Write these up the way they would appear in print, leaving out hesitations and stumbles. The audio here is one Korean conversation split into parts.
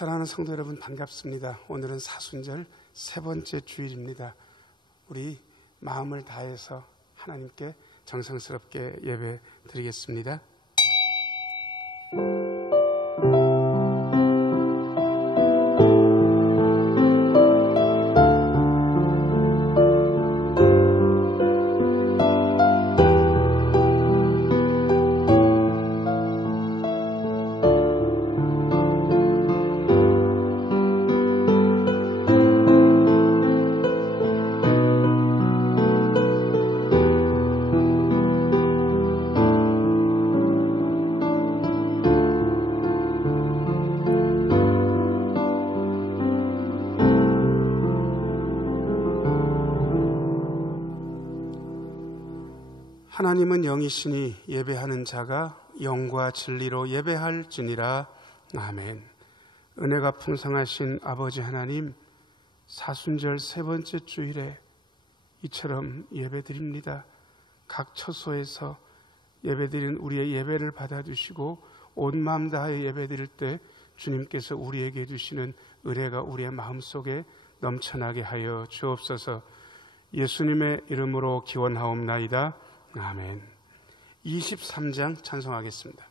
사랑하는 성도 여러분, 반갑습니다. 오늘은 사순절 세 번째 주일입니다. 우리 마음을 다해서 하나님께 정성스럽게 예배 드리겠습니다. 하나님은 영이시니 예배하는 자가 영과 진리로 예배할지니라. 아멘. 은혜가 풍성하신 아버지 하나님, 사순절 세 번째 주일에 이처럼 예배드립니다. 각 처소에서 예배드린 우리의 예배를 받아주시고 온 마음 다하여 예배드릴 때 주님께서 우리에게 주시는 은혜가 우리의 마음속에 넘쳐나게 하여 주옵소서. 예수님의 이름으로 기원하옵나이다. 아멘. 23장 찬송하겠습니다.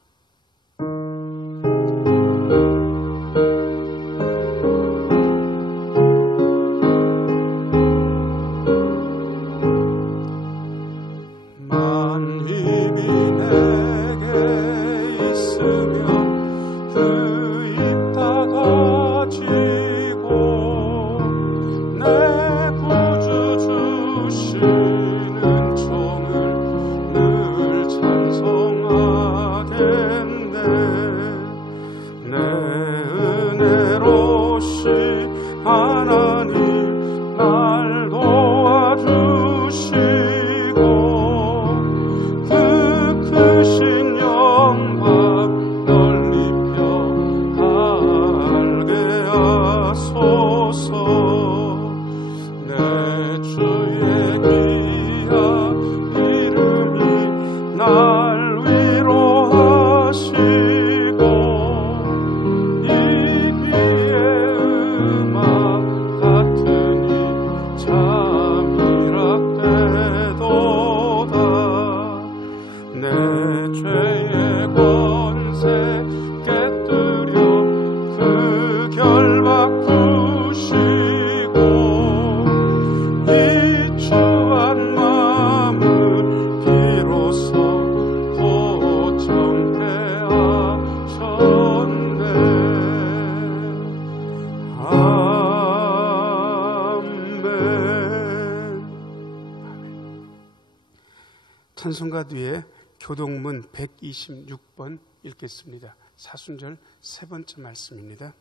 찬송가 뒤에 교동문 126번 읽겠습니다. 사순절 세 번째 말씀입니다.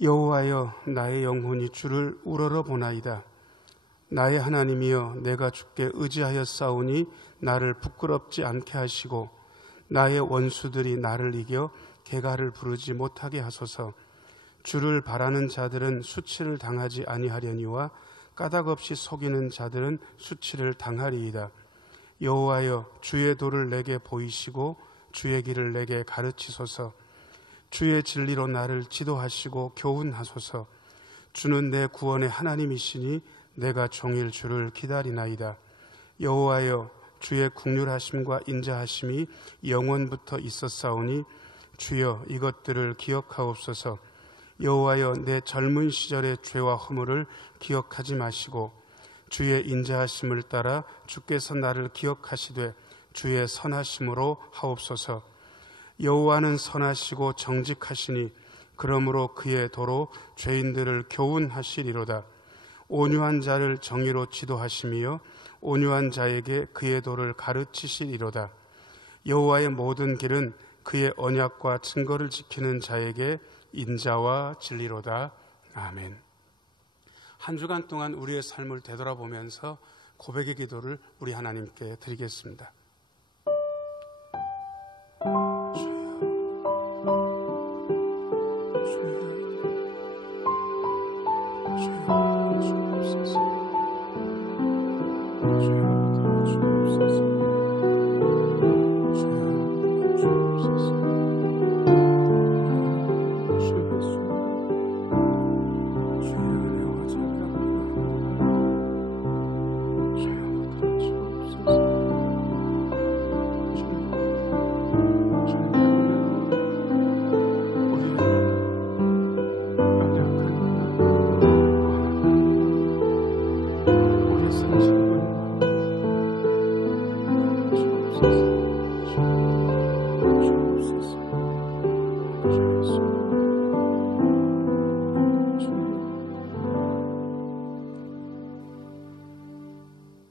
여호와여, 나의 영혼이 주를 우러러 보나이다. 나의 하나님이여, 내가 주께 의지하였사오니 나를 부끄럽지 않게 하시고 나의 원수들이 나를 이겨 개가를 부르지 못하게 하소서. 주를 바라는 자들은 수치를 당하지 아니하려니와 까닭없이 속이는 자들은 수치를 당하리이다. 여호와여, 주의 도를 내게 보이시고 주의 길을 내게 가르치소서. 주의 진리로 나를 지도하시고 교훈하소서. 주는 내 구원의 하나님이시니 내가 종일 주를 기다리나이다. 여호와여, 주의 긍휼하심과 인자하심이 영원부터 있었사오니 주여 이것들을 기억하옵소서. 여호와여, 내 젊은 시절의 죄와 허물을 기억하지 마시고 주의 인자하심을 따라 주께서 나를 기억하시되 주의 선하심으로 하옵소서. 여호와는 선하시고 정직하시니 그러므로 그의 도로 죄인들을 교훈하시리로다. 온유한 자를 정의로 지도하시며 온유한 자에게 그의 도를 가르치시리로다. 여호와의 모든 길은 그의 언약과 증거를 지키는 자에게 인자와 진리로다. 아멘. 한 주간 동안 우리의 삶을 되돌아보면서 고백의 기도를 우리 하나님께 드리겠습니다. 주여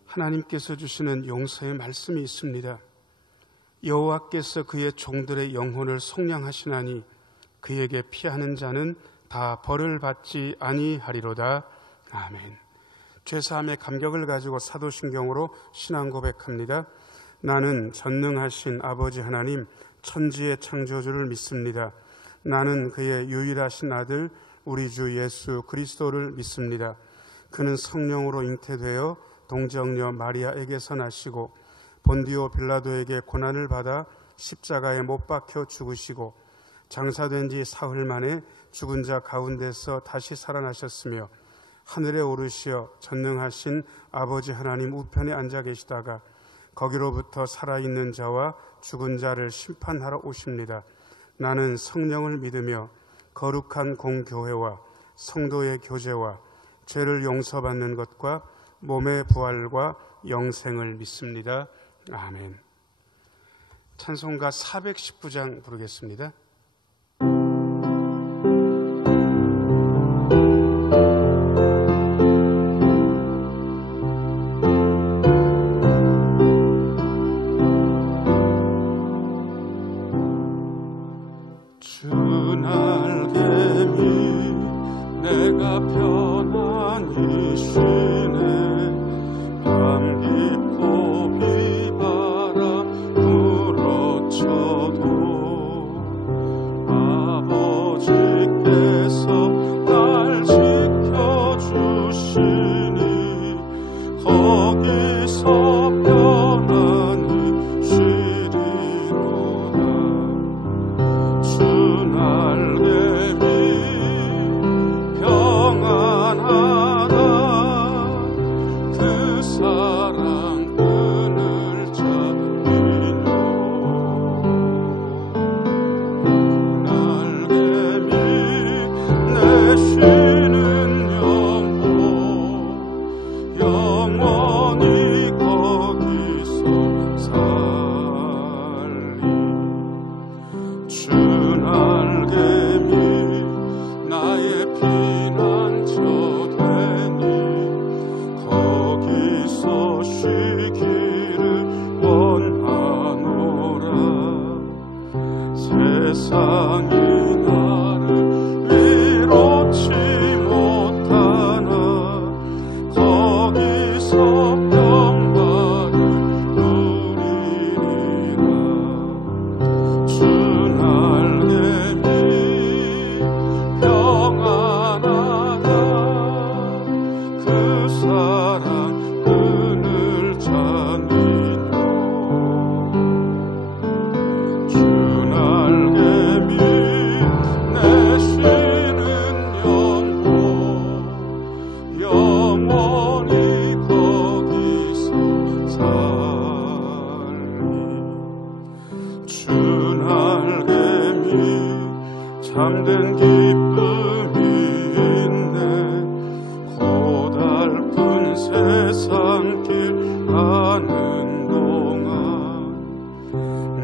하나님께서 주시는 용서의 말씀이 있습니다. 여호와께서 그의 종들의 영혼을 속량하시나니 그에게 피하는 자는 다 벌을 받지 아니하리로다. 아멘. 죄사함의 감격을 가지고 사도신경으로 신앙 고백합니다. 나는 전능하신 아버지 하나님 천지의 창조주를 믿습니다. 나는 그의 유일하신 아들 우리 주 예수 그리스도를 믿습니다. 그는 성령으로 잉태되어 동정녀 마리아에게서 나시고 본디오 빌라도에게 고난을 받아 십자가에 못 박혀 죽으시고 장사된 지 사흘 만에 죽은 자 가운데서 다시 살아나셨으며 하늘에 오르시어 전능하신 아버지 하나님 우편에 앉아 계시다가 거기로부터 살아있는 자와 죽은 자를 심판하러 오십니다. 나는 성령을 믿으며 거룩한 공교회와 성도의 교제와 죄를 용서받는 것과 몸의 부활과 영생을 믿습니다. 아멘. 찬송가 419장 부르겠습니다. 주 날개미 내가 편안히 쉬네 밤 깊고 비바람 불어쳐도 아버지께서 날 지켜주시니 거기서 편안히 쉬리로다. 주 날개미 평안하다. 그 사랑 끈을 잡히뇨. 날개미 내 쉬는 영혼 영원히 거기서 살리. 주 날개미 나의 피난처 되니 거기서 쉬기를 원하노라. 세상이 나를 위로치 못하나 거기서 평화를 누리리라. 주 날개미 평안하다. 그 사랑 끈을 잡니뇨. 주 날개미 내 쉬는 영혼 영원히 거기서 살리. 주 날개미 참된 기쁨이 있네. 고달픈 세상길 가는 동안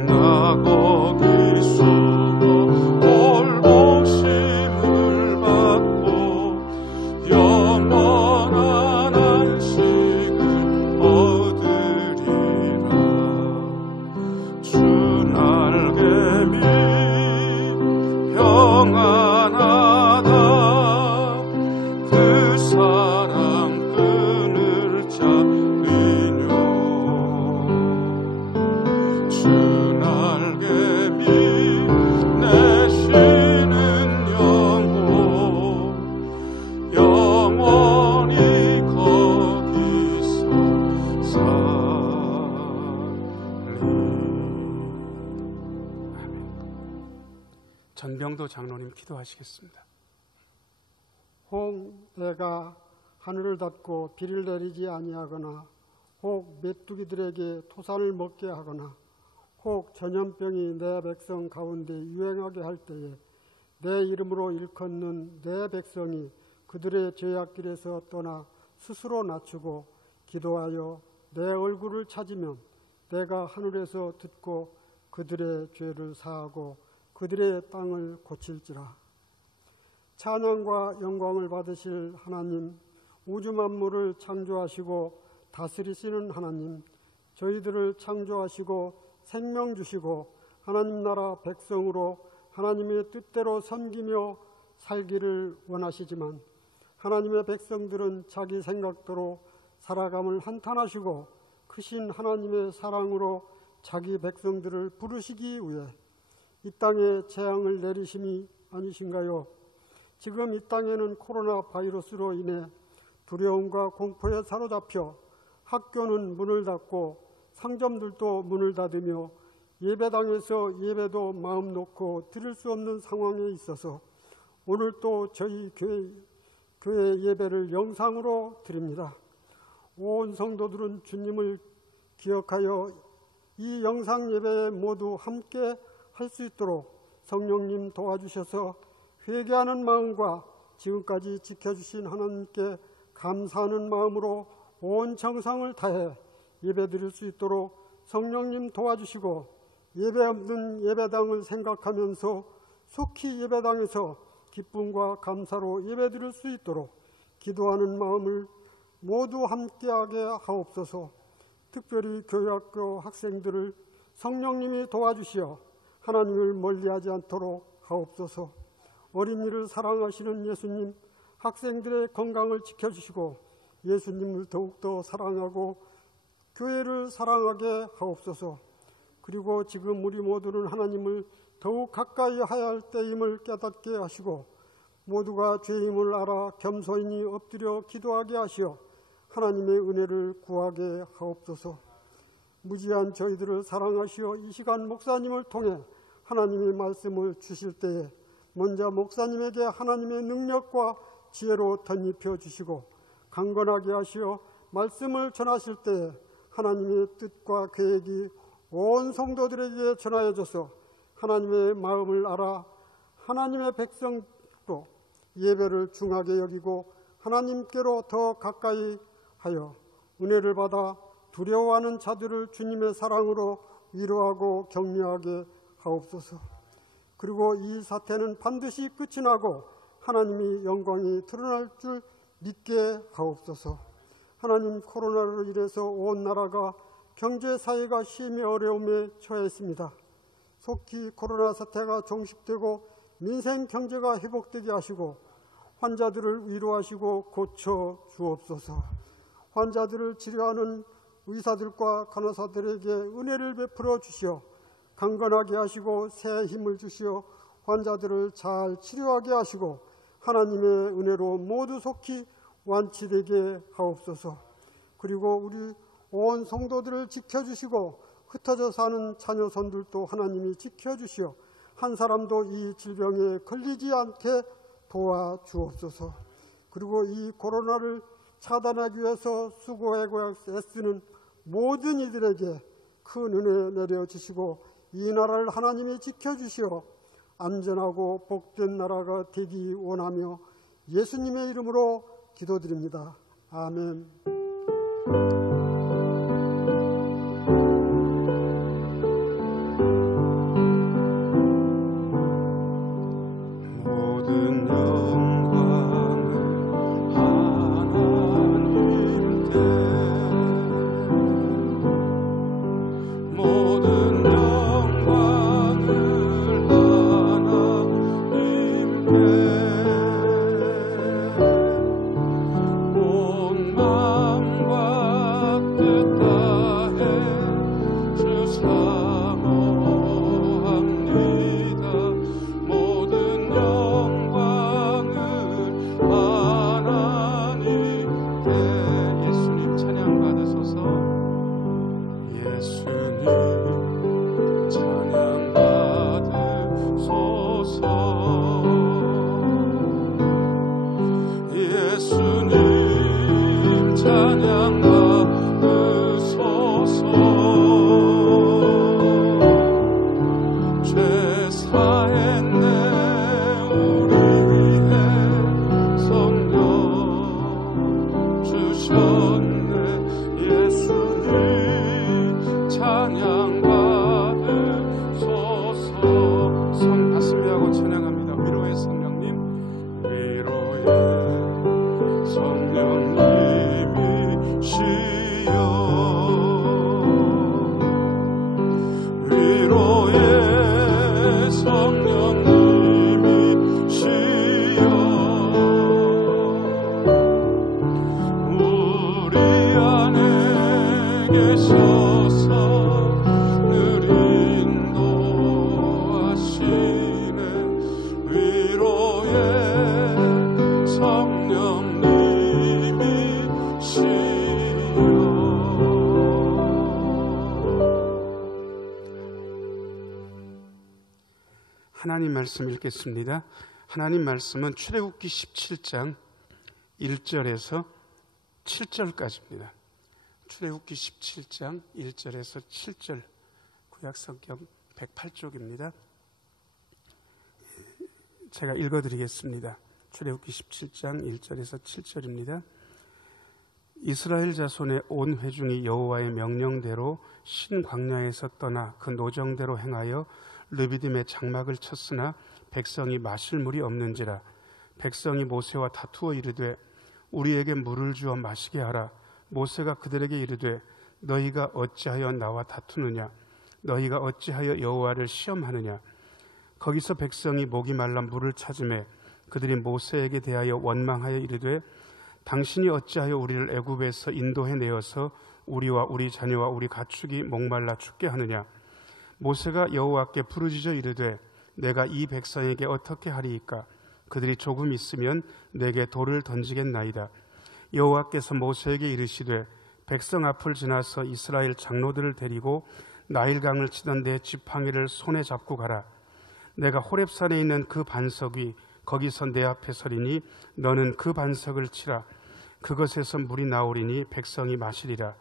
나 거기 숨어 돌보심을 받고 영원한 안식을 얻으리라. 주 날개미 평안하다. 그 사랑 끈을 잡으뇨. 주 날개미 내 쉬는 영혼 영원히 거기서 살리. 전병도 장로님 기도하시겠습니다. 혹 내가 하늘을 닫고 비를 내리지 아니하거나 혹 메뚜기들에게 토산을 먹게 하거나 혹 전염병이 내 백성 가운데 유행하게 할 때에 내 이름으로 일컫는 내 백성이 그들의 죄악길에서 떠나 스스로 낮추고 기도하여 내 얼굴을 찾으면 내가 하늘에서 듣고 그들의 죄를 사하고 그들의 땅을 고칠지라. 찬양과 영광을 받으실 하나님, 우주 만물을 창조하시고 다스리시는 하나님, 저희들을 창조하시고 생명 주시고 하나님 나라 백성으로 하나님의 뜻대로 섬기며 살기를 원하시지만 하나님의 백성들은 자기 생각대로 살아감을 한탄하시고 크신 하나님의 사랑으로 자기 백성들을 부르시기 위해 이 땅에 재앙을 내리심이 아니신가요? 지금 이 땅에는 코로나 바이러스로 인해 두려움과 공포에 사로잡혀 학교는 문을 닫고 상점들도 문을 닫으며 예배당에서 예배도 마음 놓고 드릴 수 없는 상황에 있어서 오늘 또 저희 교회 예배를 영상으로 드립니다. 온 성도들은 주님을 기억하여 이 영상 예배에 모두 함께 할 수 있도록 성령님 도와주셔서 회개하는 마음과 지금까지 지켜주신 하나님께 감사하는 마음으로 온 정성을 다해 예배드릴 수 있도록 성령님 도와주시고 예배 없는 예배당을 생각하면서 속히 예배당에서 기쁨과 감사로 예배드릴 수 있도록 기도하는 마음을 모두 함께하게 하옵소서. 특별히 교회학교 학생들을 성령님이 도와주시어 하나님을 멀리하지 않도록 하옵소서. 어린이를 사랑하시는 예수님, 학생들의 건강을 지켜주시고 예수님을 더욱더 사랑하고 교회를 사랑하게 하옵소서. 그리고 지금 우리 모두는 하나님을 더욱 가까이 해야 할 때임을 깨닫게 하시고 모두가 죄임을 알아 겸손히 엎드려 기도하게 하시어 하나님의 은혜를 구하게 하옵소서. 무지한 저희들을 사랑하시어 이 시간 목사님을 통해 하나님의 말씀을 주실 때에 먼저 목사님에게 하나님의 능력과 지혜로 덧입혀 주시고 강건하게 하시어 말씀을 전하실 때에 하나님의 뜻과 계획이 온 성도들에게 전하여져서 하나님의 마음을 알아 하나님의 백성도 예배를 중하게 여기고 하나님께로 더 가까이 하여 은혜를 받아 두려워하는 자들을 주님의 사랑으로 위로하고 격려하게 하옵소서. 그리고 이 사태는 반드시 끝이 나고 하나님의 영광이 드러날 줄 믿게 하옵소서. 하나님, 코로나로 인해서 온 나라가 경제 사회가 심히 어려움에 처했습니다. 속히 코로나 사태가 종식되고 민생 경제가 회복되게 하시고 환자들을 위로하시고 고쳐 주옵소서. 환자들을 치료하는 의사들과 간호사들에게 은혜를 베풀어 주시어 강건하게 하시고 새 힘을 주시어 환자들을 잘 치료하게 하시고 하나님의 은혜로 모두 속히 완치되게 하옵소서. 그리고 우리 온 성도들을 지켜주시고 흩어져 사는 자녀손들도 하나님이 지켜주시어 한 사람도 이 질병에 걸리지 않게 도와주옵소서. 그리고 이 코로나를 차단하기 위해서 수고하고 애쓰는 모든 이들에게 큰 은혜 내려주시고 이 나라를 하나님이 지켜주시어 안전하고 복된 나라가 되기 원하며 예수님의 이름으로 기도드립니다. 아멘. 모든 영광을 하나님께, 모든 영광을 하나님께, 온 마음과 뜻 다해 주 사모합니다. 모든 영광을 하나님께. 예수님 찬양 받으소서. 예수님 찬양 받으소서. 예수님 찬양 받으소서. 죄 사했네 우리 위해 성령 주셨네. 예수님 찬양 하나님 말씀 읽겠습니다. 하나님 말씀은 출애굽기 17장 1절에서 7절까지입니다. 출애굽기 17장 1절에서 7절, 구약성경 108쪽입니다. 제가 읽어드리겠습니다. 출애굽기 17장 1절에서 7절입니다. 이스라엘 자손의 온 회중이 여호와의 명령대로 신 광야에서 떠나 그 노정대로 행하여 르비딤의 장막을 쳤으나 백성이 마실 물이 없는지라. 백성이 모세와 다투어 이르되 우리에게 물을 주어 마시게 하라. 모세가 그들에게 이르되 너희가 어찌하여 나와 다투느냐? 너희가 어찌하여 여호와를 시험하느냐? 거기서 백성이 목이 말라 물을 찾으매 그들이 모세에게 대하여 원망하여 이르되 당신이 어찌하여 우리를 애굽에서 인도해 내어서 우리와 우리 자녀와 우리 가축이 목말라 죽게 하느냐? 모세가 여호와께 부르짖어 이르되 내가 이 백성에게 어떻게 하리이까? 그들이 조금 있으면 내게 돌을 던지겠나이다. 여호와께서 모세에게 이르시되 백성 앞을 지나서 이스라엘 장로들을 데리고 나일강을 치던 내 지팡이를 손에 잡고 가라. 내가 호렙산에 있는 그 반석 위 거기서 내 앞에 서리니 너는 그 반석을 치라. 그것에서 물이 나오리니 백성이 마시리라.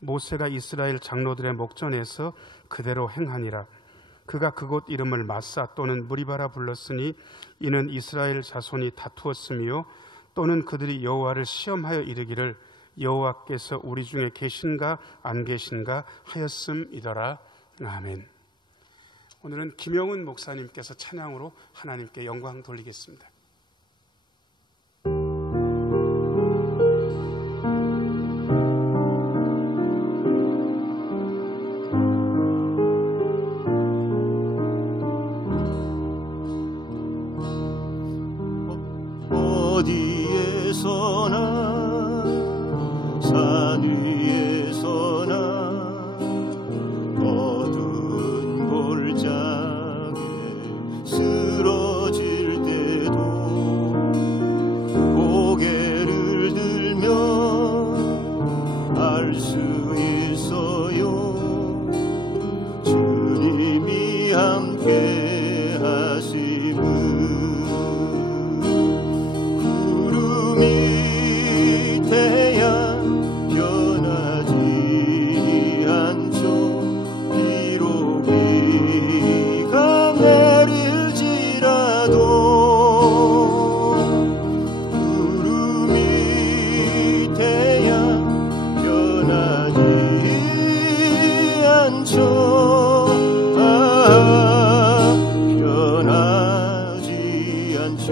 모세가 이스라엘 장로들의 목전에서 그대로 행하니라. 그가 그곳 이름을 마사 또는 무리바라 불렀으니 이는 이스라엘 자손이 다투었으며 또는 그들이 여호와를 시험하여 이르기를 여호와께서 우리 중에 계신가 안 계신가 하였음이더라. 아멘. 오늘은 김영훈 목사님께서 찬양으로 하나님께 영광 돌리겠습니다. 어디에서나 산 위에서나 어두운 골짜기에 쓰러질 때도 고개를 들며 알 수 있어요. 주님이 함께 하심을. 밑에야 변하지 않죠. 비록 비가 내릴지라도 구름 밑에야 변하지 않죠. 변하지 않죠.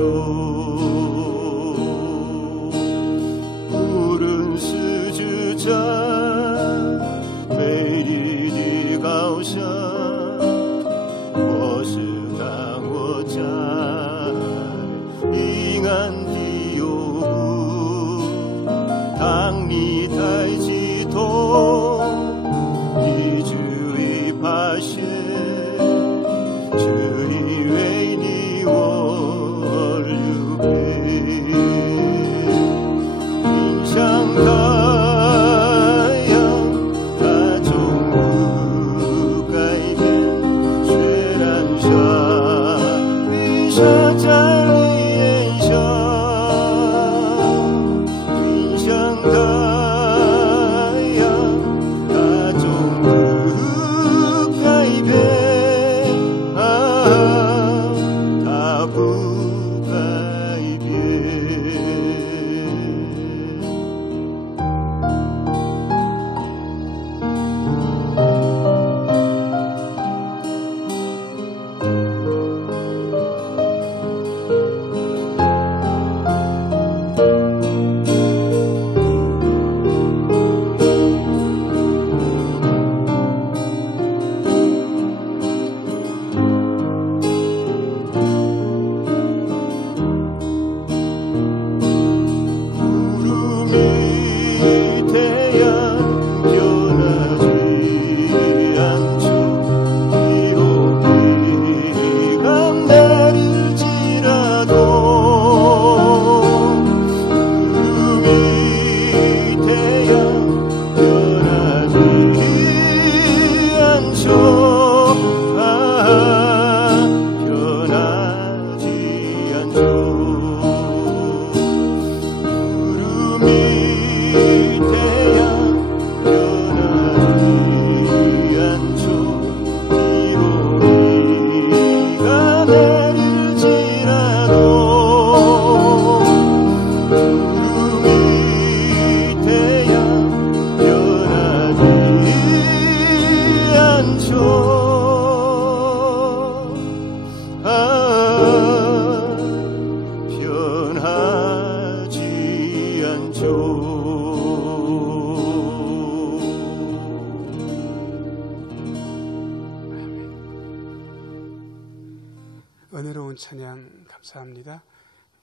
은혜로운 찬양 감사합니다.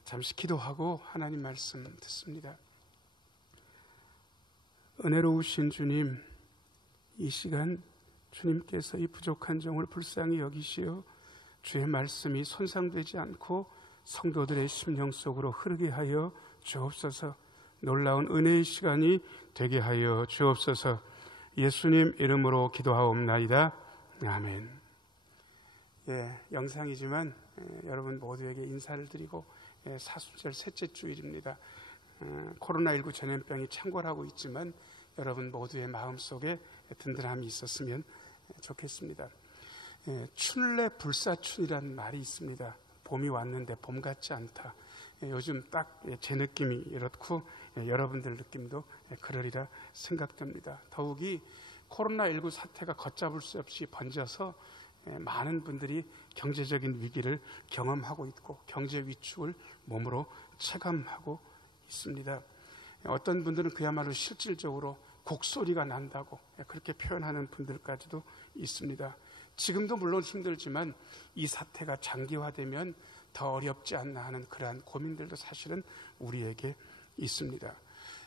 잠시 기도하고 하나님 말씀 듣습니다. 은혜로우신 주님, 이 시간 주님께서 이 부족한 종을 불쌍히 여기시어 주의 말씀이 손상되지 않고 성도들의 심령 속으로 흐르게 하여 주옵소서. 놀라운 은혜의 시간이 되게 하여 주옵소서. 예수님 이름으로 기도하옵나이다. 아멘. 영상이지만 여러분 모두에게 인사를 드리고 사순절 셋째 주일입니다. 코로나19 전염병이 창궐하고 있지만 여러분 모두의 마음속에 든든함이 있었으면 좋겠습니다. 춘래 불사춘이라는 말이 있습니다. 봄이 왔는데 봄 같지 않다. 요즘 딱 제 느낌이 이렇고 여러분들 느낌도 그러리라 생각됩니다. 더욱이 코로나19 사태가 걷잡을 수 없이 번져서 많은 분들이 경제적인 위기를 경험하고 있고 경제 위축을 몸으로 체감하고 있습니다. 어떤 분들은 그야말로 실질적으로 곡소리가 난다고 그렇게 표현하는 분들까지도 있습니다. 지금도 물론 힘들지만 이 사태가 장기화되면 더 어렵지 않나 하는 그러한 고민들도 사실은 우리에게 있습니다.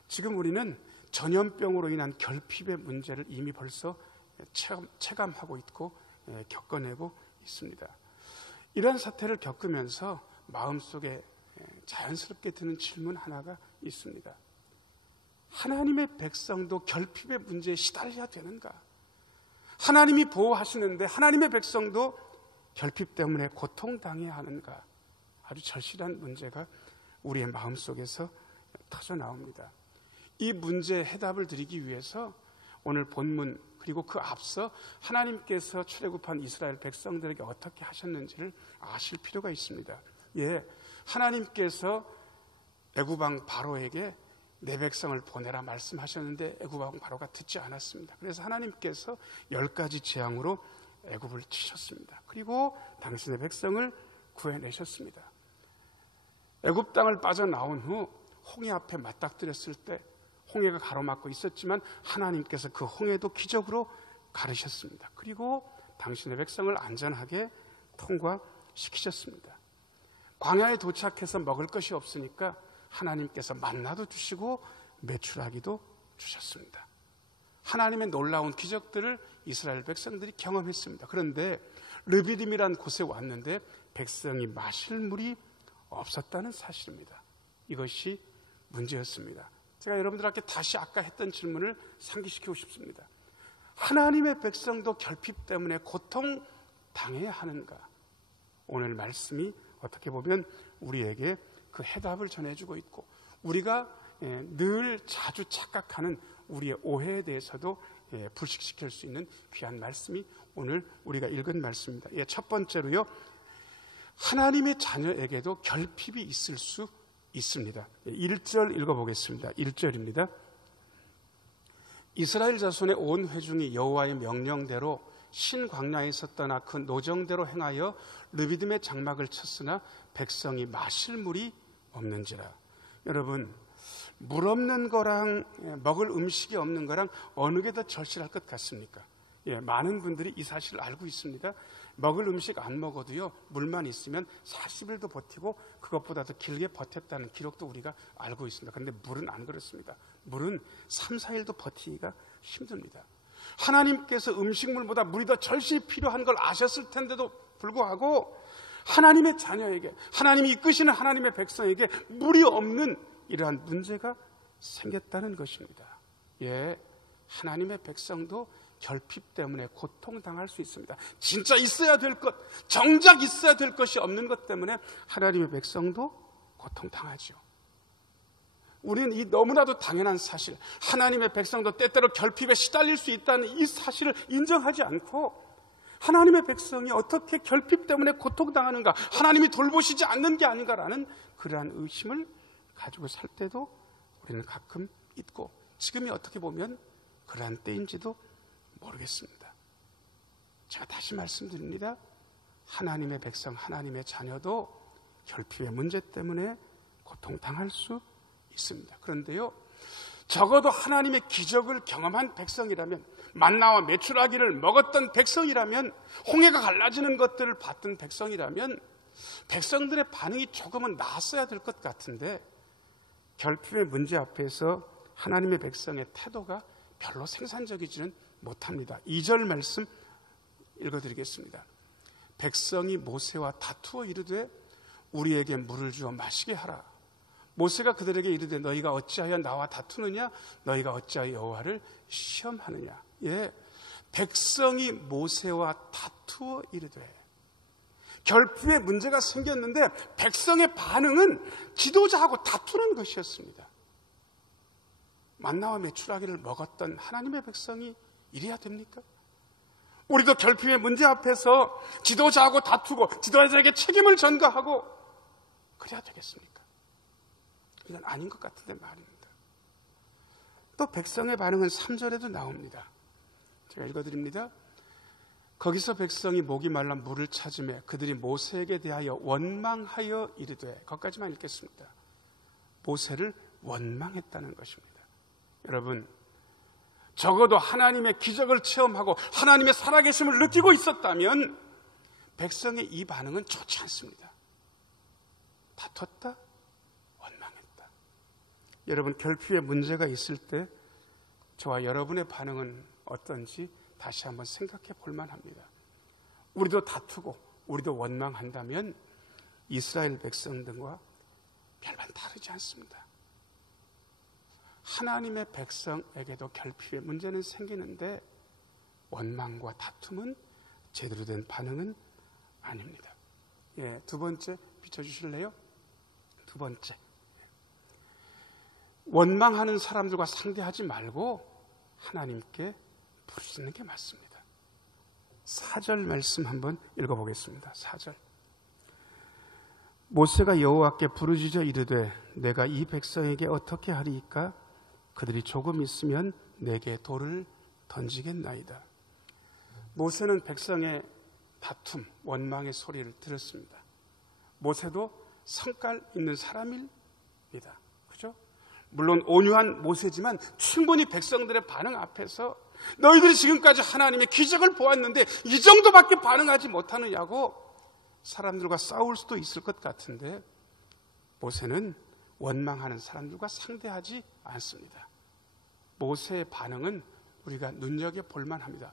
지금 우리는 전염병으로 인한 결핍의 문제를 이미 벌써 체감하고 있고 겪어내고 있습니다. 이런 사태를 겪으면서 마음속에 자연스럽게 드는 질문 하나가 있습니다. 하나님의 백성도 결핍의 문제에 시달려야 되는가? 하나님이 보호하시는데 하나님의 백성도 결핍 때문에 고통당해야 하는가? 아주 절실한 문제가 우리의 마음속에서 터져 나옵니다. 이 문제의 해답을 드리기 위해서 오늘 본문 그리고 그 앞서 하나님께서 출애굽한 이스라엘 백성들에게 어떻게 하셨는지를 아실 필요가 있습니다. 하나님께서 애굽왕 바로에게 내 백성을 보내라 말씀하셨는데 애굽왕 바로가 듣지 않았습니다. 그래서 하나님께서 10가지 재앙으로 애굽을 치셨습니다. 그리고 당신의 백성을 구해내셨습니다. 애굽 땅을 빠져나온 후 홍해 앞에 맞닥뜨렸을 때 홍해가 가로막고 있었지만 하나님께서 그 홍해도 기적으로 가르셨습니다. 그리고 당신의 백성을 안전하게 통과시키셨습니다. 광야에 도착해서 먹을 것이 없으니까 하나님께서 만나도 주시고 메추라기도 주셨습니다. 하나님의 놀라운 기적들을 이스라엘 백성들이 경험했습니다. 그런데 르비딤이라는 곳에 왔는데 백성이 마실 물이 없었다는 사실입니다. 이것이 문제였습니다. 제가 여러분들께 다시 아까 했던 질문을 상기시키고 싶습니다. 하나님의 백성도 결핍 때문에 고통당해야 하는가? 오늘 말씀이 어떻게 보면 우리에게 그 해답을 전해주고 있고 우리가 늘 자주 착각하는 우리의 오해에 대해서도 불식시킬 수 있는 귀한 말씀이 오늘 우리가 읽은 말씀입니다. 첫 번째로요, 하나님의 자녀에게도 결핍이 있을 수 있습니다. 1절 읽어보겠습니다. 1절입니다. 이스라엘 자손의 온 회중이 여호와의 명령대로 신광야에서 떠나 그 노정대로 행하여 르비딤의 장막을 쳤으나 백성이 마실 물이 없는지라. 여러분, 물 없는 거랑 먹을 음식이 없는 거랑 어느 게 더 절실할 것 같습니까? 많은 분들이 이 사실을 알고 있습니다. 먹을 음식 안 먹어도요, 물만 있으면 40일도 버티고 그것보다 더 길게 버텼다는 기록도 우리가 알고 있습니다. 그런데 물은 안 그렇습니다. 물은 3, 4일도 버티기가 힘듭니다. 하나님께서 음식물보다 물이 더 절실히 필요한 걸 아셨을 텐데도 불구하고 하나님의 자녀에게, 하나님이 이끄시는 하나님의 백성에게 물이 없는 이러한 문제가 생겼다는 것입니다. 하나님의 백성도 결핍 때문에 고통당할 수 있습니다. 진짜 있어야 될 것, 정작 있어야 될 것이 없는 것 때문에 하나님의 백성도 고통당하죠. 우리는 이 너무나도 당연한 사실, 하나님의 백성도 때때로 결핍에 시달릴 수 있다는 이 사실을 인정하지 않고 하나님의 백성이 어떻게 결핍 때문에 고통당하는가, 하나님이 돌보시지 않는 게 아닌가라는 그러한 의심을 가지고 살 때도 우리는 가끔 있고, 지금이 어떻게 보면 그러한 때인지도 모르겠습니다. 제가 다시 말씀드립니다. 하나님의 백성, 하나님의 자녀도 결핍의 문제 때문에 고통당할 수 있습니다. 그런데요, 적어도 하나님의 기적을 경험한 백성이라면, 만나와 메추라기를 먹었던 백성이라면, 홍해가 갈라지는 것들을 봤던 백성이라면 백성들의 반응이 조금은 나았어야 될 것 같은데 결핍의 문제 앞에서 하나님의 백성의 태도가 별로 생산적이지는 못합니다. 2절 말씀 읽어드리겠습니다. 백성이 모세와 다투어 이르되 우리에게 물을 주어 마시게 하라. 모세가 그들에게 이르되 너희가 어찌하여 나와 다투느냐? 너희가 어찌하여 여호와를 시험하느냐? 예, 백성이 모세와 다투어 이르되 결핍의 문제가 생겼는데 백성의 반응은 지도자하고 다투는 것이었습니다. 만나와 메추라기를 먹었던 하나님의 백성이 이래야 됩니까? 우리도 결핍의 문제 앞에서 지도자하고 다투고 지도자에게 책임을 전가하고 그래야 되겠습니까? 이건 아닌 것 같은데 말입니다. 또 백성의 반응은 3절에도 나옵니다. 제가 읽어드립니다. 거기서 백성이 목이 말라 물을 찾으며 그들이 모세에게 대하여 원망하여 이르되, 거기까지만 읽겠습니다. 모세를 원망했다는 것입니다. 여러분, 적어도 하나님의 기적을 체험하고 하나님의 살아계심을 느끼고 있었다면 백성의 이 반응은 좋지 않습니다. 다퉜다, 원망했다. 여러분, 결핍의 문제가 있을 때 저와 여러분의 반응은 어떤지 다시 한번 생각해 볼 만합니다. 우리도 다투고 우리도 원망한다면 이스라엘 백성들과 별반 다르지 않습니다. 하나님의 백성에게도 결핍의 문제는 생기는데 원망과 다툼은 제대로 된 반응은 아닙니다. 예, 두 번째 비춰주실래요? 두 번째, 원망하는 사람들과 상대하지 말고 하나님께 부르짖는 게 맞습니다. 4절 말씀 한번 읽어보겠습니다. 4절. 모세가 여호와께 부르짖어 이르되 내가 이 백성에게 어떻게 하리이까? 그들이 조금 있으면 내게 돌을 던지겠나이다. 모세는 백성의 다툼, 원망의 소리를 들었습니다. 모세도 성깔 있는 사람입니다. 그죠? 물론 온유한 모세지만 충분히 백성들의 반응 앞에서 너희들이 지금까지 하나님의 기적을 보았는데 이 정도밖에 반응하지 못하느냐고 사람들과 싸울 수도 있을 것 같은데 모세는 원망하는 사람들과 상대하지 않습니다. 모세의 반응은 우리가 눈여겨볼 만합니다.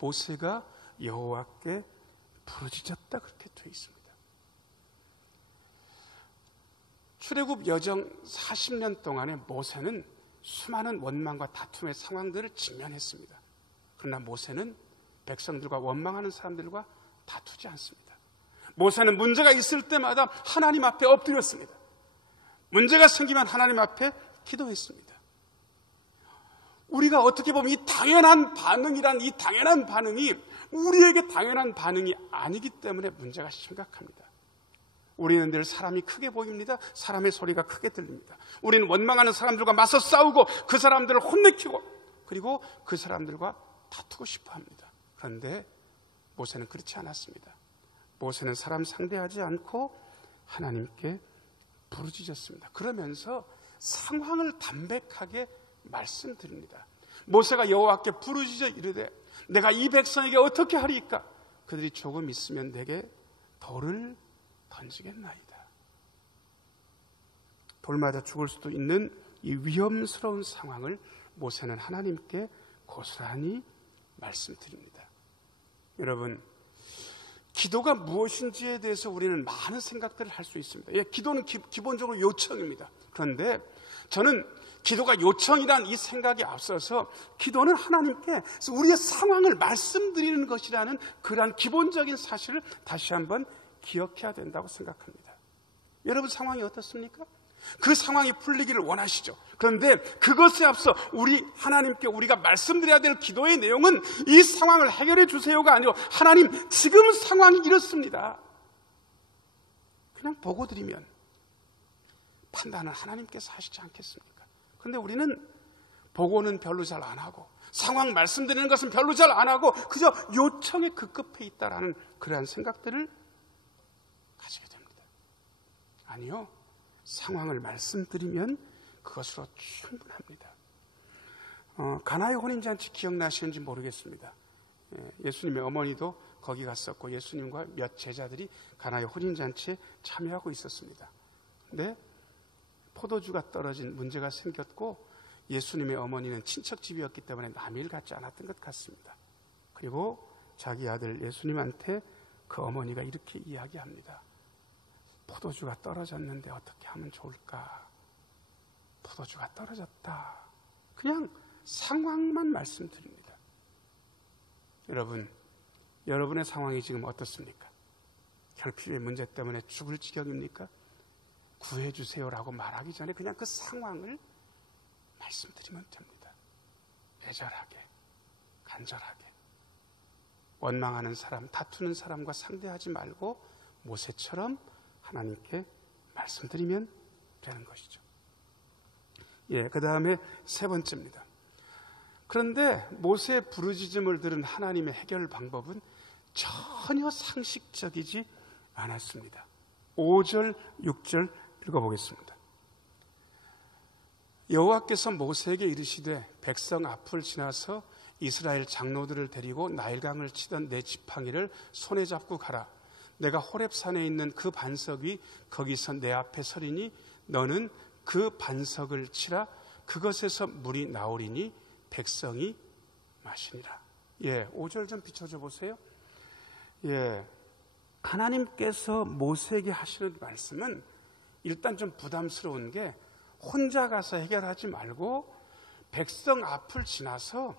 모세가 여호와께 부르짖었다 그렇게 되어 있습니다. 출애굽 여정 40년 동안에 모세는 수많은 원망과 다툼의 상황들을 직면했습니다. 그러나 모세는 백성들과 원망하는 사람들과 다투지 않습니다. 모세는 문제가 있을 때마다 하나님 앞에 엎드렸습니다. 문제가 생기면 하나님 앞에 기도했습니다. 우리가 어떻게 보면 이 당연한 반응이란 이 당연한 반응이 우리에게 당연한 반응이 아니기 때문에 문제가 심각합니다. 우리는 늘 사람이 크게 보입니다. 사람의 소리가 크게 들립니다. 우리는 원망하는 사람들과 맞서 싸우고 그 사람들을 혼내키고 그리고 그 사람들과 다투고 싶어 합니다. 그런데 모세는 그렇지 않았습니다. 모세는 사람 상대하지 않고 하나님께 부르짖었습니다. 그러면서 상황을 담백하게 말씀드립니다. 모세가 여호와께 부르짖어 이르되 내가 이 백성에게 어떻게 하리이까? 그들이 조금 있으면 내게 돌을 던지겠나이다. 돌 맞아 죽을 수도 있는 이 위험스러운 상황을 모세는 하나님께 고스란히 말씀드립니다. 여러분, 기도가 무엇인지에 대해서 우리는 많은 생각들을 할 수 있습니다. 예, 기도는 기본적으로 요청입니다. 그런데 저는 기도가 요청이란 이 생각에 앞서서 기도는 하나님께 우리의 상황을 말씀드리는 것이라는 그러한 기본적인 사실을 다시 한번 기억해야 된다고 생각합니다. 여러분 상황이 어떻습니까? 그 상황이 풀리기를 원하시죠. 그런데 그것에 앞서 우리 하나님께 우리가 말씀드려야 될 기도의 내용은 이 상황을 해결해 주세요가 아니고 하나님 지금 상황이 이렇습니다. 그냥 보고 드리면 판단은 하나님께서 하시지 않겠습니까? 그런데 우리는 보고는 별로 잘 안 하고 상황 말씀드리는 것은 별로 잘 안 하고 그저 요청에 급급해 있다라는 그러한 생각들을 가지게 됩니다. 아니요. 상황을 말씀드리면 그것으로 충분합니다. 가나의 혼인잔치 기억나시는지 모르겠습니다. 예수님의 어머니도 거기 갔었고 예수님과 몇 제자들이 가나의 혼인잔치에 참여하고 있었습니다. 근데 포도주가 떨어진 문제가 생겼고 예수님의 어머니는 친척집이었기 때문에 남일 같지 않았던 것 같습니다. 그리고 자기 아들 예수님한테 그 어머니가 이렇게 이야기합니다. 포도주가 떨어졌는데 어떻게 하면 좋을까? 포도주가 떨어졌다. 그냥 상황만 말씀드립니다. 여러분, 여러분의 상황이 지금 어떻습니까? 결핍의 문제 때문에 죽을 지경입니까? 구해주세요라고 말하기 전에 그냥 그 상황을 말씀드리면 됩니다. 애절하게, 간절하게. 원망하는 사람, 다투는 사람과 상대하지 말고 모세처럼 하나님께 말씀드리면 되는 것이죠. 그 다음에 세 번째입니다. 그런데 모세의 부르짖음을 들은 하나님의 해결 방법은 전혀 상식적이지 않았습니다. 5절, 6절 읽어보겠습니다. 여호와께서 모세에게 이르시되 백성 앞을 지나서 이스라엘 장로들을 데리고 나일강을 치던 내 지팡이를 손에 잡고 가라. 내가 호렙산에 있는 그 반석 위 거기서 내 앞에 서리니 너는 그 반석을 치라. 그것에서 물이 나오리니 백성이 마시니라. 5절 좀 비춰줘 보세요. 하나님께서 모세에게 하시는 말씀은 일단 좀 부담스러운 게 혼자 가서 해결하지 말고 백성 앞을 지나서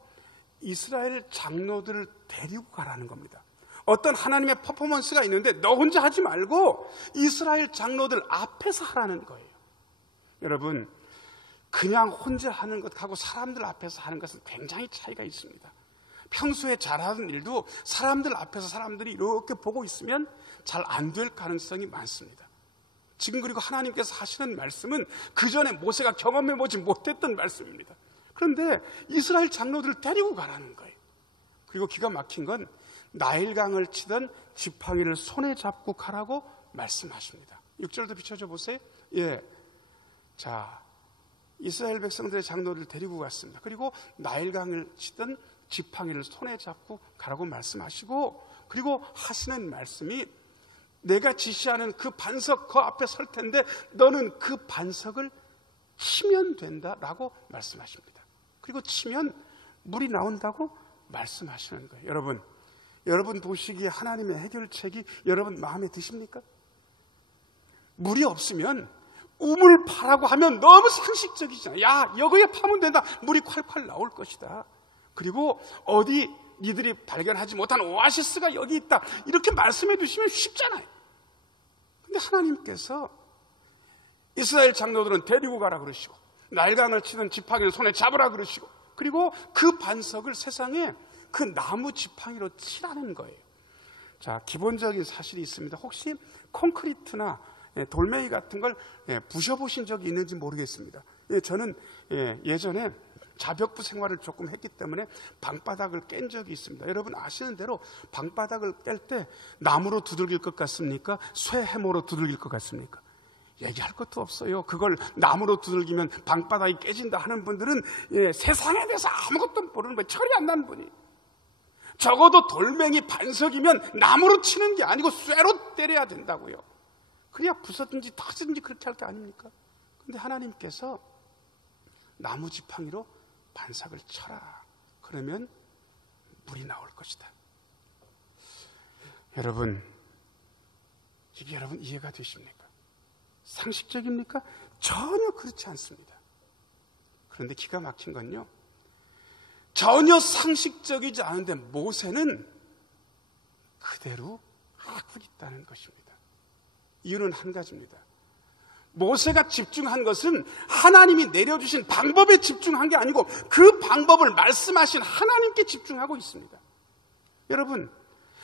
이스라엘 장로들을 데리고 가라는 겁니다. 어떤 하나님의 퍼포먼스가 있는데 너 혼자 하지 말고 이스라엘 장로들 앞에서 하라는 거예요. 여러분, 그냥 혼자 하는 것하고 사람들 앞에서 하는 것은 굉장히 차이가 있습니다. 평소에 잘하는 일도 사람들 앞에서 사람들이 이렇게 보고 있으면 잘 안 될 가능성이 많습니다. 지금 그리고 하나님께서 하시는 말씀은 그 전에 모세가 경험해보지 못했던 말씀입니다. 그런데 이스라엘 장로들을 데리고 가라는 거예요. 그리고 기가 막힌 건 나일강을 치던 지팡이를 손에 잡고 가라고 말씀하십니다. 6절도 비춰줘 보세요. 자, 이스라엘 백성들의 장로들을 데리고 갔습니다. 그리고 나일강을 치던 지팡이를 손에 잡고 가라고 말씀하시고, 그리고 하시는 말씀이 내가 지시하는 그 반석 그 앞에 설 텐데 너는 그 반석을 치면 된다라고 말씀하십니다. 그리고 치면 물이 나온다고 말씀하시는 거예요. 여러분 보시기에 하나님의 해결책이 여러분 마음에 드십니까? 물이 없으면 우물 파라고 하면 너무 상식적이잖아요. 야, 여기에 파면 된다. 물이 콸콸 나올 것이다. 그리고 어디 니들이 발견하지 못한 오아시스가 여기 있다. 이렇게 말씀해 주시면 쉽잖아요. 근데 하나님께서 이스라엘 장로들은 데리고 가라 그러시고 나일강을 치던 지팡이를 손에 잡으라 그러시고 그리고 그 반석을 세상에 그 나무 지팡이로 치라는 거예요. 자, 기본적인 사실이 있습니다. 혹시 콘크리트나 돌멩이 같은 걸 부셔보신 적이 있는지 모르겠습니다. 저는 예전에 자벽부 생활을 조금 했기 때문에 방바닥을 깬 적이 있습니다. 여러분 아시는 대로 방바닥을 깰 때 나무로 두들길 것 같습니까? 쇠해모로 두들길 것 같습니까? 얘기할 것도 없어요. 그걸 나무로 두들기면 방바닥이 깨진다 하는 분들은 세상에 대해서 아무것도 모르는 거예요. 철이 안 나는 분이. 적어도 돌멩이 반석이면 나무로 치는 게 아니고 쇠로 때려야 된다고요. 그래야 부서든지 터지든지 그렇게 할 게 아닙니까? 그런데 하나님께서 나무 지팡이로 반석을 쳐라. 그러면 물이 나올 것이다. 여러분, 이게 여러분 이해가 되십니까? 상식적입니까? 전혀 그렇지 않습니다. 그런데 기가 막힌 건요, 전혀 상식적이지 않은데 모세는 그대로 하고 있다는 것입니다. 이유는 한 가지입니다. 모세가 집중한 것은 하나님이 내려주신 방법에 집중한 게 아니고 그 방법을 말씀하신 하나님께 집중하고 있습니다. 여러분,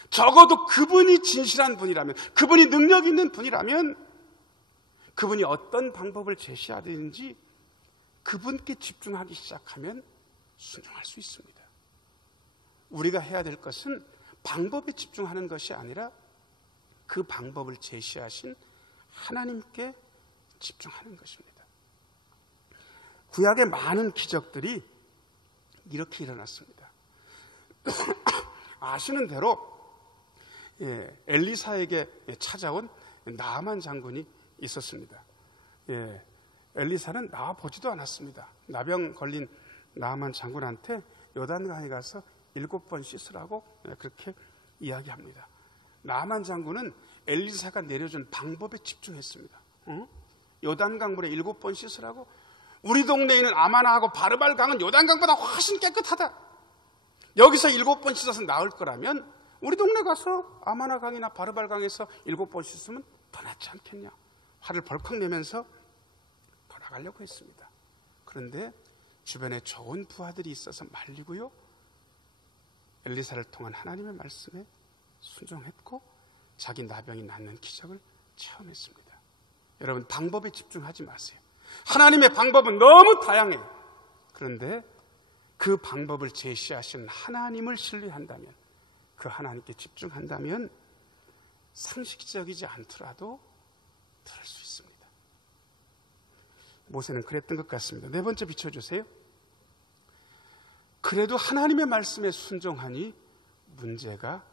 적어도 그분이 진실한 분이라면, 그분이 능력 있는 분이라면 그분이 어떤 방법을 제시하든지 그분께 집중하기 시작하면 순종할 수 있습니다. 우리가 해야 될 것은 방법에 집중하는 것이 아니라 그 방법을 제시하신 하나님께 집중하는 것입니다. 구약의 많은 기적들이 이렇게 일어났습니다. 아시는 대로 엘리사에게 찾아온 나아만 장군이 있었습니다. 엘리사는 나와보지도 않았습니다. 나병 걸린 나아만 장군한테 요단강에 가서 7번 씻으라고 그렇게 이야기합니다. 나아만 장군은 엘리사가 내려준 방법에 집중했습니다. 요단강 물에 7번 씻으라고? 우리 동네에 있는 아마나하고 바르발 강은 요단강보다 훨씬 깨끗하다. 여기서 7번 씻어서 나을 거라면 우리 동네 가서 아마나 강이나 바르발 강에서 7번 씻으면 더 낫지 않겠냐. 화를 벌컥 내면서 돌아가려고 했습니다. 그런데 주변에 좋은 부하들이 있어서 말리고요, 엘리사를 통한 하나님의 말씀에 순종했고 자기 나병이 낫는 기적을 체험했습니다. 여러분, 방법에 집중하지 마세요. 하나님의 방법은 너무 다양해요. 그런데 그 방법을 제시하신 하나님을 신뢰한다면, 그 하나님께 집중한다면 상식적이지 않더라도 들을 수 있습니다. 모세는 그랬던 것 같습니다. 4번째 비춰주세요. 그래도 하나님의 말씀에 순종하니 문제가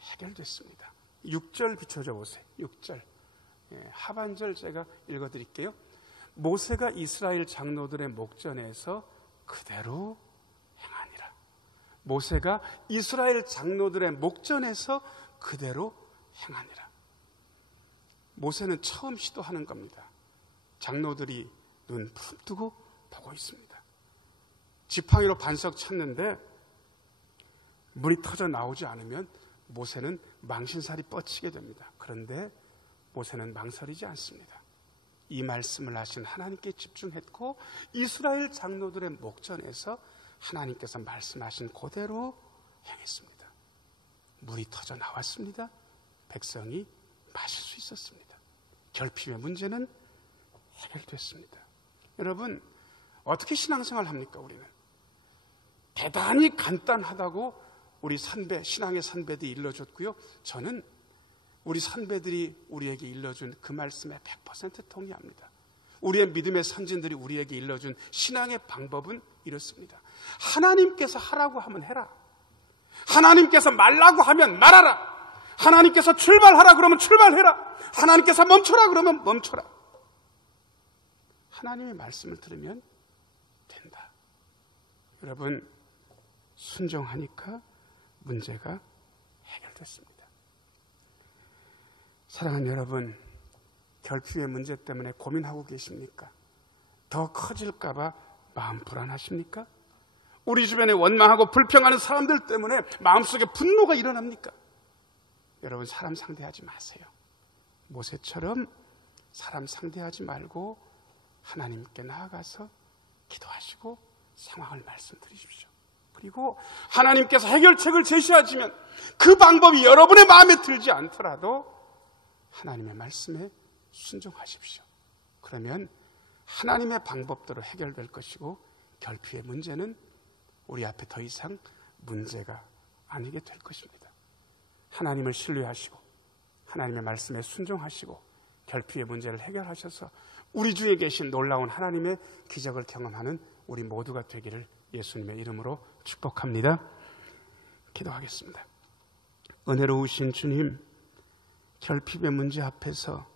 해결됐습니다. 6절 비춰줘 보세요. 6절. 하반절 제가 읽어드릴게요. 모세가 이스라엘 장로들의 목전에서 그대로 행하니라. 모세가 이스라엘 장로들의 목전에서 그대로 행하니라. 모세는 처음 시도하는 겁니다. 장로들이 눈 푸릅뜨고 보고 있습니다. 지팡이로 반석 쳤는데 물이 터져 나오지 않으면 모세는 망신살이 뻗치게 됩니다. 그런데 모세는 망설이지 않습니다. 이 말씀을 하신 하나님께 집중했고 이스라엘 장로들의 목전에서 하나님께서 말씀하신 그대로 행했습니다. 물이 터져 나왔습니다. 백성이 마실 수 있었습니다. 결핍의 문제는 해결됐습니다. 여러분, 어떻게 신앙생활을 합니까? 우리는 대단히 간단하다고 우리 선배, 신앙의 선배들이 일러줬고요, 저는 우리 선배들이 우리에게 일러준 그 말씀에 100% 동의합니다. 우리의 믿음의 선진들이 우리에게 일러준 신앙의 방법은 이렇습니다. 하나님께서 하라고 하면 해라. 하나님께서 말라고 하면 말하라. 하나님께서 출발하라 그러면 출발해라. 하나님께서 멈춰라 그러면 멈춰라. 하나님의 말씀을 들으면 된다. 여러분, 순종하니까 문제가 해결됐습니다. 사랑하는 여러분, 결핍의 문제 때문에 고민하고 계십니까? 더 커질까 봐 마음 불안하십니까? 우리 주변에 원망하고 불평하는 사람들 때문에 마음속에 분노가 일어납니까? 여러분, 사람 상대하지 마세요. 모세처럼 사람 상대하지 말고 하나님께 나아가서 기도하시고 상황을 말씀드리십시오. 그리고 하나님께서 해결책을 제시하시면 그 방법이 여러분의 마음에 들지 않더라도 하나님의 말씀에 순종하십시오. 그러면 하나님의 방법대로 해결될 것이고 결핍의 문제는 우리 앞에 더 이상 문제가 아니게 될 것입니다. 하나님을 신뢰하시고 하나님의 말씀에 순종하시고 결핍의 문제를 해결하셔서 우리 주에 계신 놀라운 하나님의 기적을 경험하는 우리 모두가 되기를 예수님의 이름으로 축복합니다. 기도하겠습니다. 은혜로우신 주님, 결핍의 문제 앞에서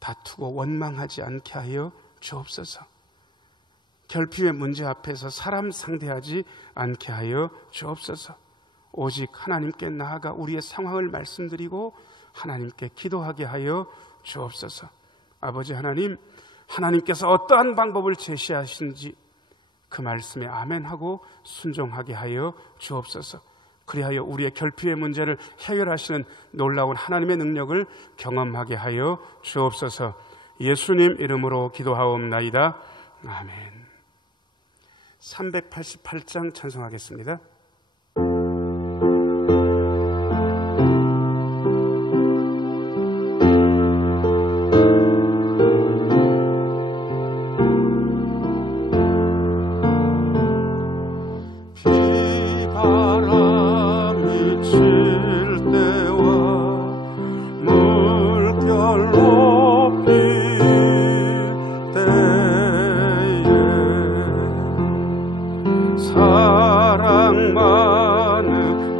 다투고 원망하지 않게 하여 주옵소서. 결핍의 문제 앞에서 사람 상대하지 않게 하여 주옵소서. 오직 하나님께 나아가 우리의 상황을 말씀드리고 하나님께 기도하게 하여 주옵소서. 아버지 하나님, 하나님께서 어떠한 방법을 제시하신지 그 말씀에 아멘하고 순종하게 하여 주옵소서. 그리하여 우리의 결핍의 문제를 해결하시는 놀라운 하나님의 능력을 경험하게 하여 주옵소서. 예수님 이름으로 기도하옵나이다. 아멘. 388장 찬송하겠습니다. 사랑 많은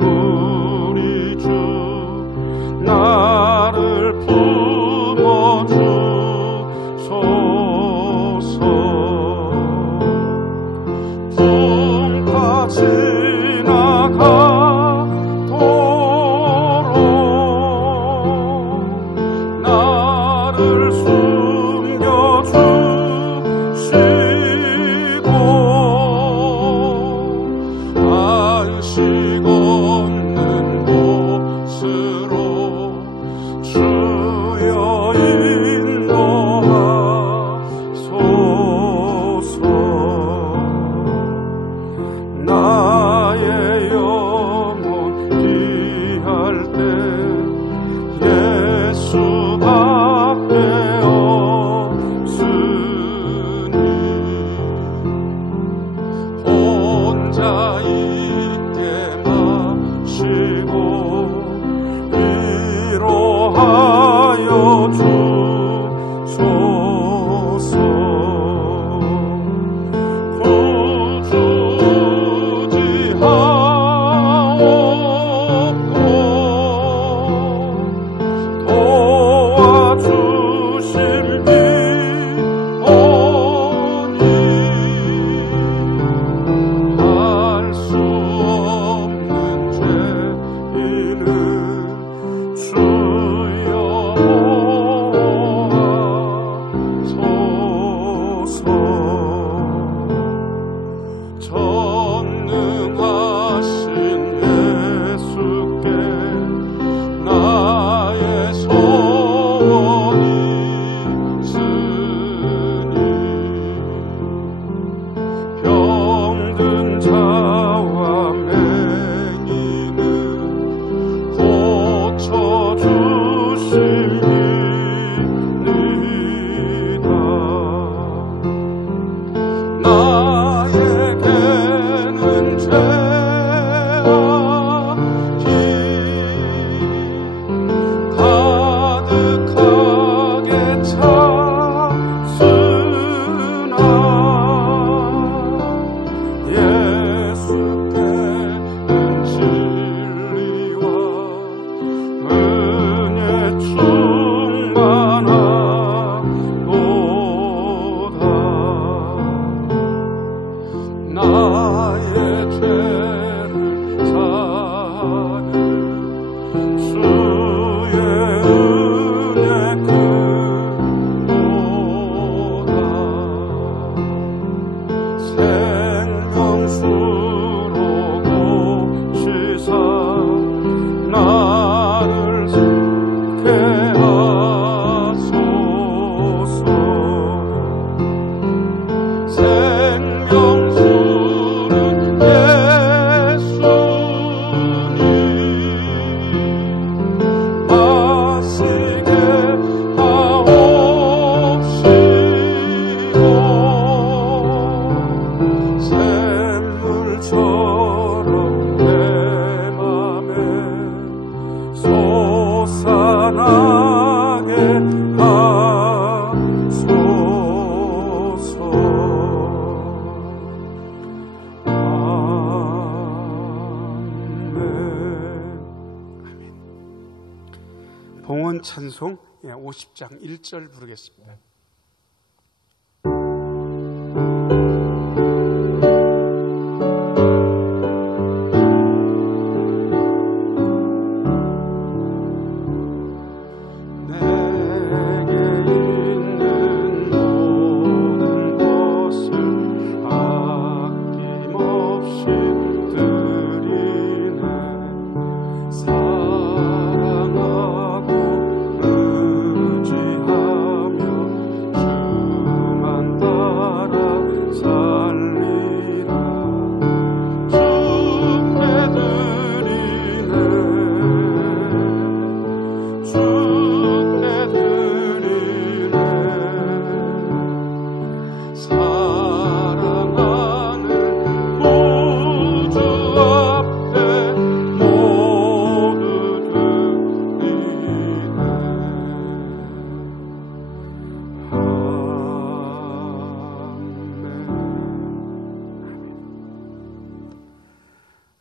봉헌 찬송 50장 1절 부르겠습니다.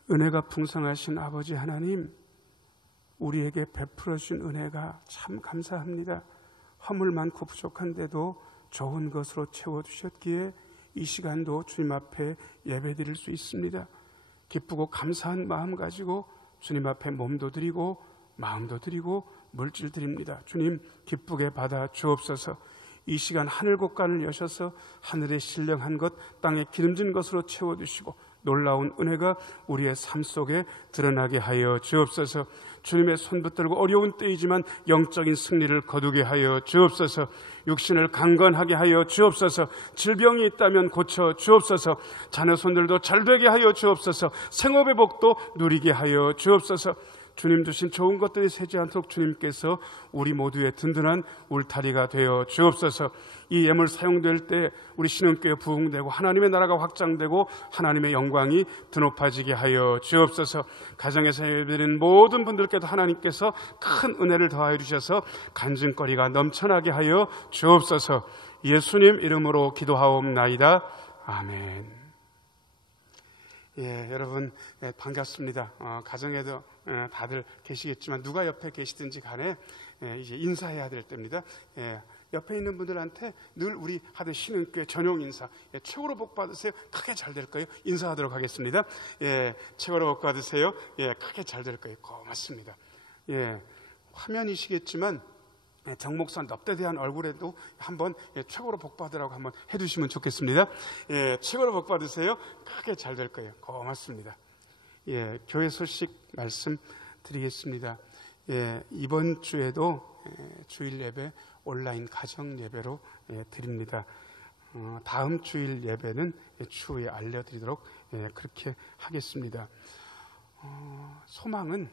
은혜가 풍성하신 아버지 하나님, 우리에게 베풀어 주신 은혜가 참 감사합니다. 허물 많고 부족한데도 좋은 것으로 채워주셨기에 이 시간도 주님 앞에 예배드릴 수 있습니다. 기쁘고 감사한 마음 가지고 주님 앞에 몸도 드리고 마음도 드리고 물질 드립니다. 주님 기쁘게 받아 주옵소서. 이 시간 하늘 곳간을 여셔서 하늘의 신령한 것, 땅에 기름진 것으로 채워주시고 놀라운 은혜가 우리의 삶 속에 드러나게 하여 주옵소서. 주님의 손 붙들고 어려운 때이지만 영적인 승리를 거두게 하여 주옵소서. 육신을 강건하게 하여 주옵소서. 질병이 있다면 고쳐 주옵소서. 자녀손들도 잘되게 하여 주옵소서. 생업의 복도 누리게 하여 주옵소서. 주님 주신 좋은 것들이 새지 않도록 주님께서 우리 모두의 든든한 울타리가 되어 주옵소서. 이 예물 사용될 때 우리 신흥교회 부흥되고 하나님의 나라가 확장되고 하나님의 영광이 드높아지게 하여 주옵소서. 가정에서 예배드리는 모든 분들께도 하나님께서 큰 은혜를 더하여 주셔서 간증거리가 넘쳐나게 하여 주옵소서. 예수님 이름으로 기도하옵나이다. 아멘. 예, 여러분 반갑습니다. 가정에도 다들 계시겠지만 누가 옆에 계시든지 간에 이제 인사해야 될 때입니다. 옆에 있는 분들한테 늘 우리 하던 신흥교회 전용 인사, 최고로 복 받으세요. 크게 잘 될 거예요. 인사하도록 하겠습니다. 최고로 복 받으세요. 크게 잘 될 거예요. 고맙습니다. 화면이시겠지만 정 목사 넙대대한 얼굴에도 한번 최고로 복 받으라고 한번 해주시면 좋겠습니다. 최고로 복 받으세요. 크게 잘 될 거예요. 고맙습니다. 교회 소식 말씀드리겠습니다. 이번 주에도 주일 예배 온라인 가정 예배로 드립니다. 다음 주일 예배는 추후에 알려드리도록 그렇게 하겠습니다. 소망은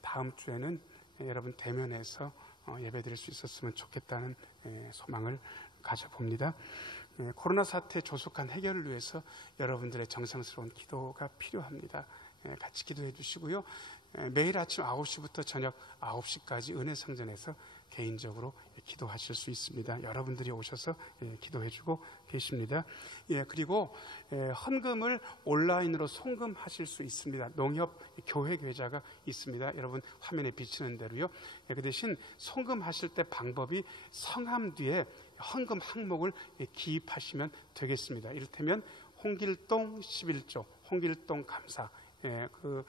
다음 주에는 여러분 대면에서 예배드릴 수 있었으면 좋겠다는 소망을 가져봅니다. 코로나 사태 조속한 해결을 위해서 여러분들의 정성스러운 기도가 필요합니다. 같이 기도해 주시고요. 매일 아침 9시부터 저녁 9시까지 은혜성전에서 개인적으로 기도하실 수 있습니다. 여러분들이 오셔서 기도해 주고 계십니다. 그리고 헌금을 온라인으로 송금하실 수 있습니다. 농협 교회 계좌가 있습니다. 여러분 화면에 비치는 대로요. 그 대신 송금하실 때 방법이 성함 뒤에 헌금 항목을 기입하시면 되겠습니다. 이를테면 홍길동 11조, 홍길동 감사, 그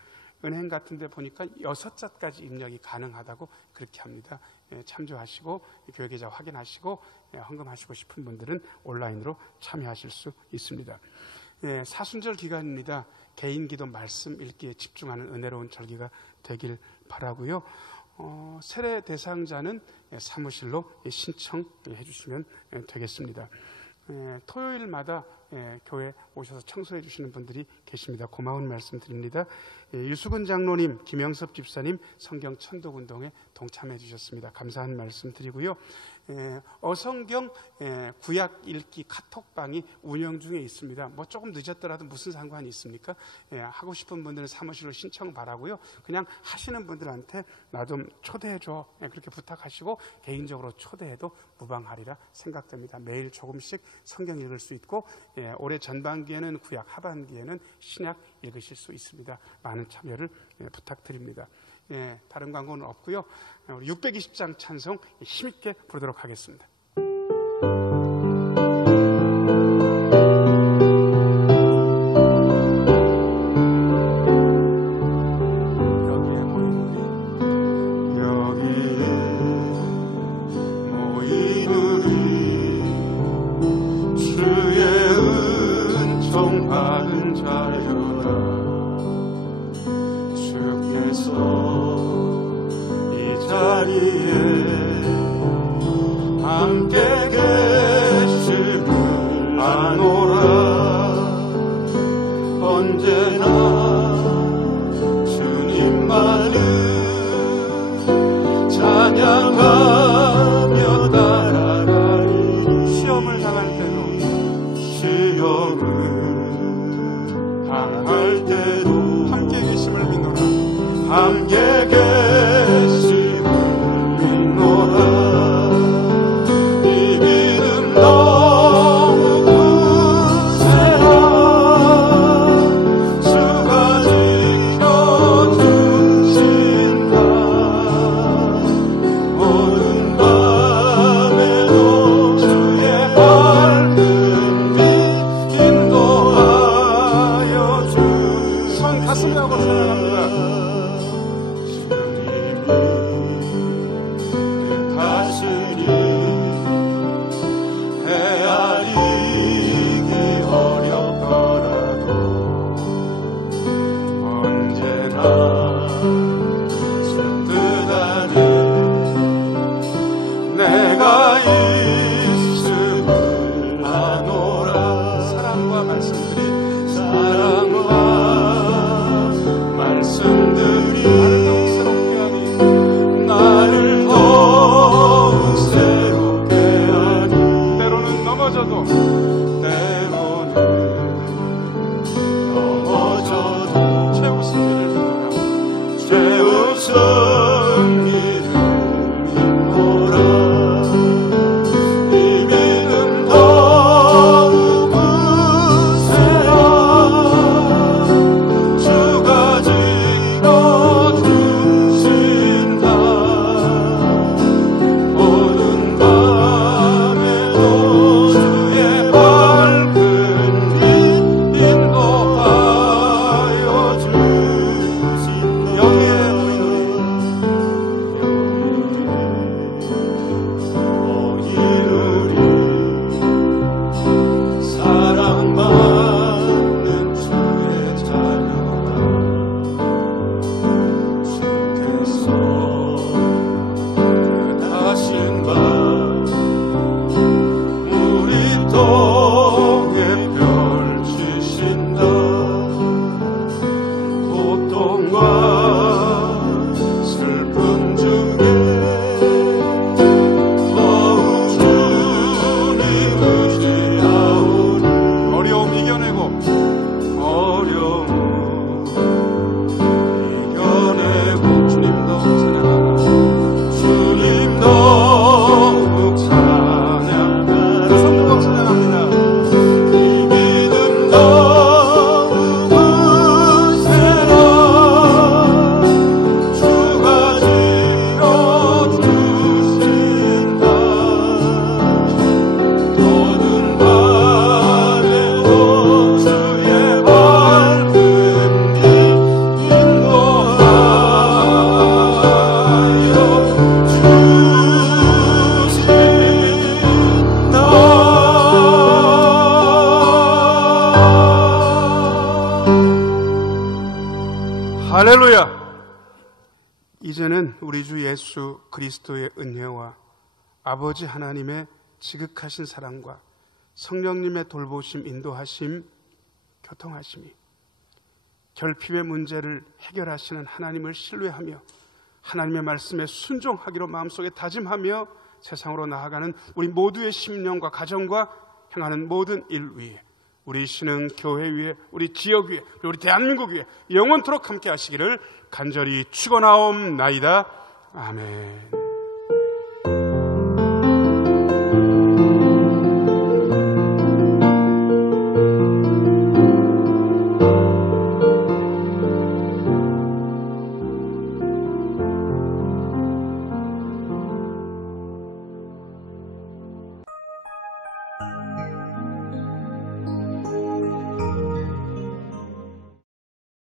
은행 같은 데 보니까 6자까지 입력이 가능하다고 그렇게 합니다. 참조하시고 교회 계좌 확인하시고 헌금하시고 싶은 분들은 온라인으로 참여하실 수 있습니다. 사순절 기간입니다. 개인 기도 말씀 읽기에 집중하는 은혜로운 절기가 되길 바라고요. 세례 대상자는 사무실로 신청해 주시면 되겠습니다. 토요일마다 교회 오셔서 청소해 주시는 분들이 계십니다. 고마운 말씀 드립니다. 유수근 장로님, 김영섭 집사님 성경 천독운동에 동참해 주셨습니다. 감사한 말씀 드리고요. 어성경 구약 읽기 카톡방이 운영 중에 있습니다. 뭐 조금 늦었더라도 무슨 상관이 있습니까? 하고 싶은 분들은 사무실로 신청 바라고요. 그냥 하시는 분들한테 나 좀 초대해 줘, 그렇게 부탁하시고 개인적으로 초대해도 무방하리라 생각됩니다. 매일 조금씩 성경 읽을 수 있고 올해 전반기에는 구약, 하반기에는 신약 읽으실 수 있습니다. 많은 참여를 부탁드립니다. 다른 광고는 없고요. 우리 620장 찬송 힘있게 부르도록 하겠습니다. 할렐루야! 이제는 우리 주 예수 그리스도의 은혜와 아버지 하나님의 지극하신 사랑과 성령님의 돌보심, 인도하심, 교통하심이 결핍의 문제를 해결하시는 하나님을 신뢰하며 하나님의 말씀에 순종하기로 마음속에 다짐하며 세상으로 나아가는 우리 모두의 심령과 가정과 행하는 모든 일 위에, 우리 신흥 교회 위에, 우리 지역 위에, 그리고 우리 대한민국 위에 영원토록 함께 하시기를 간절히 축원하옵나이다. 아멘.